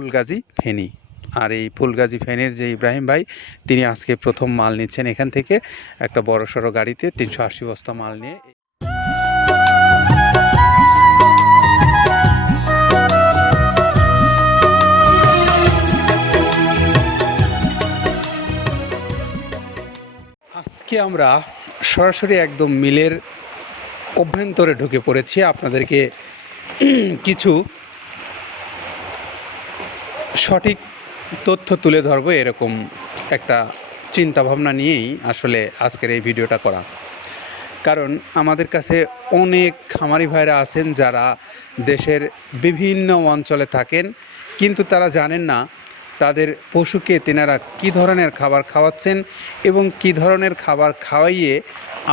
ফুলগাজী ফেনী। আর এই ফুলগাজী ফেনীর যে ইব্রাহিম ভাই, তিনি আজকে প্রথম মাল নিচ্ছেন এখান থেকে। একটা বড় সড়ো গাড়িতে তিনশো আশি বস্তা মাল নিয়ে আজকে আমরা সরাসরি একদম মিলের অভ্যন্তরে ঢুকে পড়েছি। আপনাদেরকে কিছু সঠিক তথ্য তুলে ধরবো এরকম একটা চিন্তা ভাবনা নিয়েই আসলে আজকের এই ভিডিওটা করা। কারণ আমাদের কাছে অনেক খামারি ভাইরা আছেন যারা দেশের বিভিন্ন অঞ্চলে থাকেন, কিন্তু তারা জানেন না তাদের পশুকে তেনারা কী ধরনের খাবার খাওয়াচ্ছেন এবং কী ধরনের খাবার খাওয়াইয়ে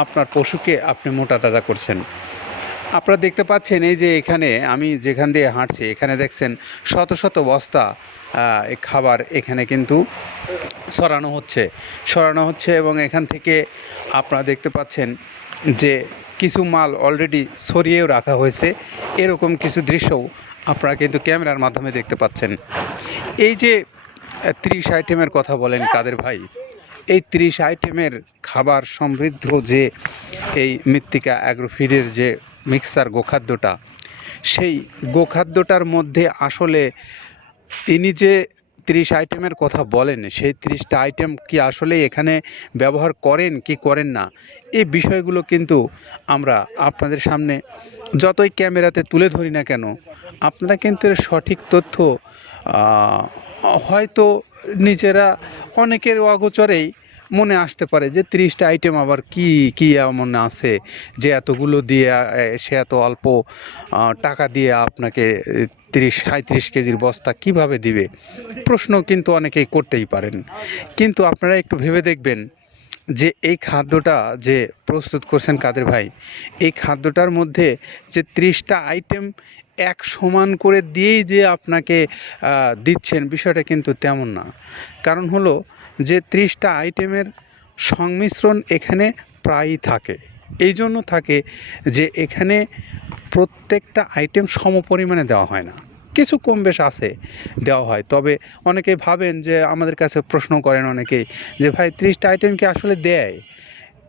আপনার পশুকে আপনি মোটা তাজা করছেন। আপনারা দেখতে পাচ্ছেন এই যে এখানে আমি যেখান দিয়ে হাঁটছি, এখানে দেখছেন শত শত বস্তা খাবার এখানে কিন্তু সরানো হচ্ছে। সরানো হচ্ছে এবং এখান থেকে আপনারা দেখতে পাচ্ছেন যে কিছু মাল অলরেডি সরিয়েও রাখা হয়েছে। এরকম কিছু দৃশ্যও আপনারা কিন্তু ক্যামেরার মাধ্যমে দেখতে পাচ্ছেন। এই যে ত্রিশ আইটেমের কথা বলেন কাদের ভাই, এই ত্রিশ আইটেমের খাবার সমৃদ্ধ যে এই মৃত্তিকা অ্যাগ্রোফিডের যে মিক্সার গোখাদ্যটা। সেই গোখাদ্যটার মধ্যে আসলে ইনি যে ত্রিশ আইটেমের কথা বলেন, সেই ত্রিশটা আইটেম কি আসলে এখানে ব্যবহার করেন কি করেন না, এই বিষয়গুলো কিন্তু আমরা আপনাদের সামনে যতই ক্যামেরাতে তুলে ধরি না কেন, আপনারা কিন্তু এর সঠিক তথ্য হয়তো নিজেরা অনেকের অগোচরেই মনে আসতে পারে যে তিরিশটা আইটেম আবার কি কি এমন আছে যে এতগুলো দিয়ে সে এত অল্প টাকা দিয়ে আপনাকে তিরিশ সাঁত্রিশ কেজির বস্তা কীভাবে দিবে? প্রশ্ন কিন্তু অনেকেই করতেই পারেন। কিন্তু আপনারা একটু ভেবে দেখবেন যে এই খাদ্যটা যে প্রস্তুত করছেন কাদের ভাই, এই খাদ্যটার মধ্যে যে ত্রিশটা আইটেম এক সমান করে দিয়েই যে আপনাকে দিচ্ছেন, বিষয়টা কিন্তু তেমন না। কারণ হলো যে ত্রিশটা আইটেমের সংমিশ্রণ এখানে প্রায়ই থাকে। এই জন্য থাকে যে এখানে প্রত্যেকটা আইটেম সম পরিমাণে দেওয়া হয় না। কিছু কম বেশ আছে দেওয়া হয়। তবে অনেকেই ভাবেন যে আমাদের কাছে প্রশ্ন করেন অনেকেই যে, ভাই, ত্রিশটা আইটেম কি আসলে দেয়?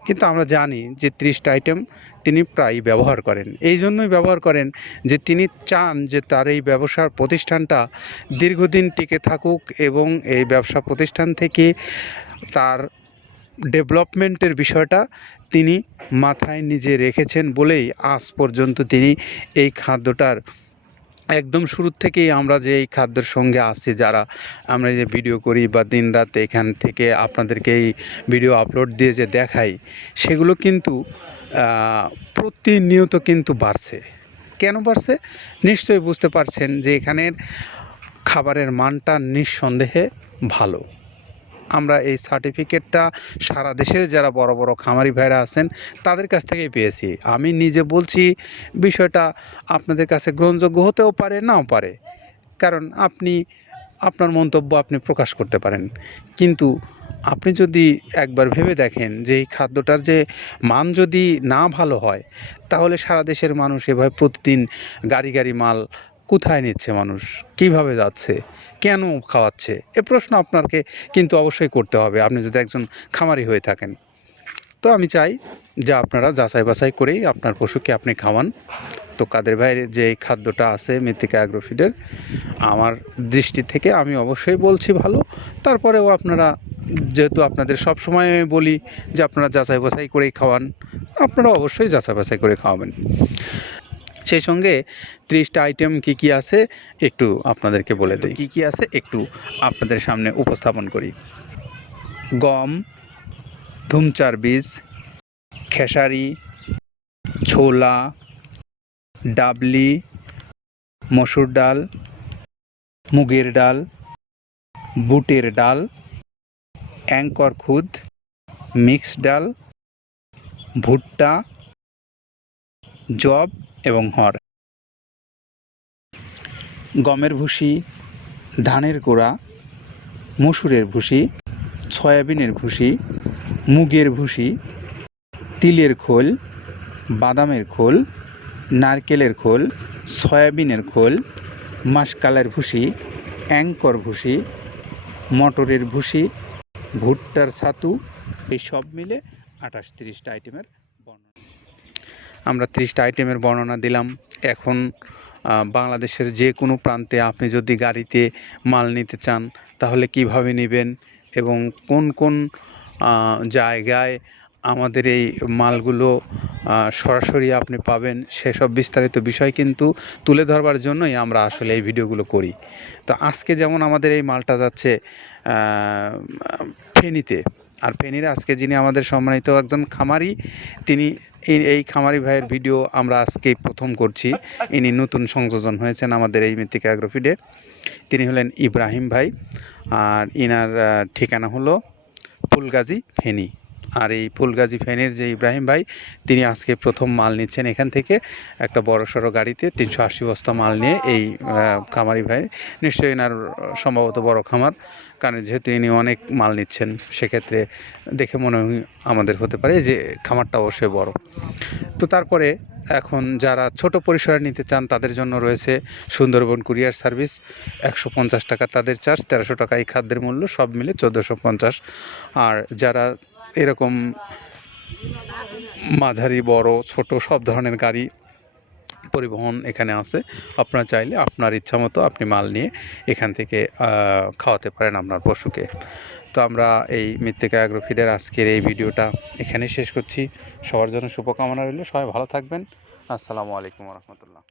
কিন্তু আমরা জানি যে ত্রিশটা আইটেম তিনি প্রায় ব্যবহার করেন। এই জন্যই ব্যবহার করেন যে তিনি চান যে তার এই ব্যবসার প্রতিষ্ঠানটা দীর্ঘদিন টিকে থাকুক এবং এই ব্যবসা প্রতিষ্ঠান থেকে তার ডেভেলপমেন্টের বিষয়টা তিনি মাথায় নিজে রেখেছেন বলেই আজ পর্যন্ত তিনি এই খাদ্যটার একদম শুরুর থেকেই আমরা যে এই খাদ্যের সঙ্গে আছি, যারা আমরা যে ভিডিও করি বা দিন রাত এখান থেকে আপনাদেরকে এই ভিডিও আপলোড দিয়ে যে দেখাই, সেগুলো কিন্তু প্রতিনিয়ত কিন্তু বাড়ছে। কেন বাড়ছে? নিশ্চয়ই বুঝতে পারছেন যে এখানের খাবারের মানটা নিঃসন্দেহে ভালো। আমরা এই সার্টিফিকেটটা সারা দেশের যারা বড় বড় খামারি ভাইরা আছেন, তাদের কাছ থেকেই পেয়েছি। আমি নিজে বলছি, বিষয়টা আপনাদের কাছে গ্রহণযোগ্য হতেও পারে, নাও পারে। কারণ আপনি, আপনার মন্তব্য আপনি প্রকাশ করতে পারেন। কিন্তু আপনি যদি একবার ভেবে দেখেন যে এই খাদ্যটার যে মান যদি না ভালো হয়, তাহলে সারা দেশের মানুষ এভাবে প্রতিদিন গাড়ি গাড়ি মাল কোথায় নিচ্ছে মানুষ? কীভাবে যাচ্ছে? কেন খাওয়াচ্ছে? এ প্রশ্ন আপনাকে কিন্তু অবশ্যই করতে হবে। আপনি যদি একজন খামারি হয়ে থাকেন। তো আমি চাই যে আপনারা যাচাই বাছাই করেই আপনার পশুকে আপনি খাওয়ান। তো কাদের ভাইয়ের যে খাদ্যটা আছে মৃত্তিকা অ্যাগ্রোফিডের, আমার দৃষ্টি থেকে আমি অবশ্যই বলছি ভালো। তারপরেও আপনারা, যেহেতু আপনাদের সব সময় আমি বলি যে আপনারা যাচাই বাছাই করেই খাওয়ান, আপনারা অবশ্যই যাচাই বাছাই করে খাওয়াবেন। সেই সঙ্গে ত্রিশটা আইটেম কি কি আছে একটু আপনাদেরকে বলে দিই। কি কি আছে একটু আপনাদের সামনে উপস্থাপন করি। গম, ধুমচার বীজ, খেসারি, ছোলা, ডাবলি, মসুর ডাল, মুগের ডাল, বুটের ডাল, অ্যাঙ্কর খুদ মিক্স ডাল, ভুট্টা জব এবং হর। গমের ভুসি ধানের গোড়া, মসুরের ভুসি সয়াবিনের ভুসি মুগের ভুসি তিলের খোল, বাদামের খোল, নারকেলের খোল, সয়াবিনের খোল, মাসকালের ভুসি অ্যাঙ্কর ভুসি মটরের ভুসি ভুট্টার ছাতু, এই সব মিলে আঠাশ তিরিশটা আইটেমের আমরা ত্রিশটা আইটেমের বর্ণনা দিলাম। এখন বাংলাদেশের যে কোনো প্রান্তে আপনি যদি গাড়িতে মাল নিতে চান, তাহলে কীভাবে নেবেন এবং কোন কোন জায়গায় আমাদের এই মালগুলো সরাসরি আপনি পাবেন সেসব বিস্তারিত বিষয় কিন্তু তুলে ধরবার জন্যই আমরা আসলে এই ভিডিওগুলো করি। তো আজকে যেমন আমাদের এই মালটা যাচ্ছে ফেনীতে আর ফেনীর আজকে যিনি আমাদের সম্মানিত একজন খামারি, তিনি এই খামারি ভাইয়ের ভিডিও আমরা আজকে প্রথম করছি। ইনি নতুন সংযোজন হয়েছেন আমাদের এই মৃত্তিকা অ্যাগ্রোফিডে তিনি হলেন ইব্রাহিম ভাই আর ইনার ঠিকানা হলো ফুলগাজী, ফেনী। আর এই ফুলগাজী ফেনীর যে ইব্রাহিম ভাই, তিনি আজকে প্রথম মাল নিচ্ছেন এখান থেকে। একটা বড় সড়ো গাড়িতে তিনশো আশি বস্তা মাল নিয়ে এই খামারি ভাই। নিশ্চয়ই এনার সম্ভবত বড় খামার, কারণ যেহেতু ইনি অনেক মাল নিচ্ছেন, সেক্ষেত্রে দেখে মনে হয় আমাদের হতে পারে যে খামারটা অবশ্যই বড়। তো তারপরে এখন যারা ছোট পরিসরে নিতে চান, তাদের জন্য রয়েছে সুন্দরবন কুরিয়ার সার্ভিস। একশো পঞ্চাশ টাকা তাদের চার্জ, তেরোশো টাকা এই খাদ্যের মূল্য, সব মিলে চোদ্দোশো পঞ্চাশ। আর যারা এরকম মাঝারি, বড়, ছোট সব ধরনের গাড়ি পরিবহন এখানে আছে। আপনারা চাইলে আপনার ইচ্ছা মতো আপনি মাল নিয়ে এখান থেকে খাওয়াতে পারেন আপনার পশুকে। তো আমরা এই মৃত্তিকা অ্যাগ্রোফিডের আজকের এই ভিডিওটা এখানেই শেষ করছি। সবার জন্য শুভকামনা রইল। সবাই ভালো থাকবেন। আসসালামু আলাইকুম রহমতুল্লাহ।